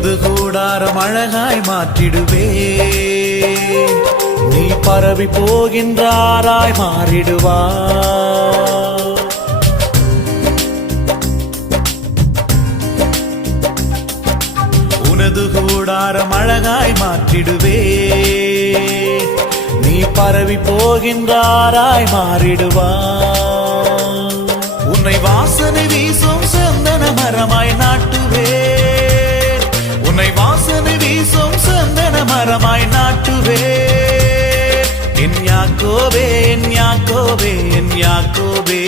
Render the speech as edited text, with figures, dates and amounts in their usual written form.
உனது கூடாரம் அழகாய் மாற்றிடுவே நீ பரவி போகின்றாராய் மாறிடுவா உனது கூடாரம் அழகாய் மாற்றிடுவே நீ பரவி போகின்றாராய் மாறிடுவா உன்னை வாசனை வீசும் சந்தன மரமாய் நாட்டுவே உன்னை வாசனை வீசும் சந்தன மரமாய் நாட்டுவே என் யாக்கோபே என் யாக்கோபே என் யாக்கோபே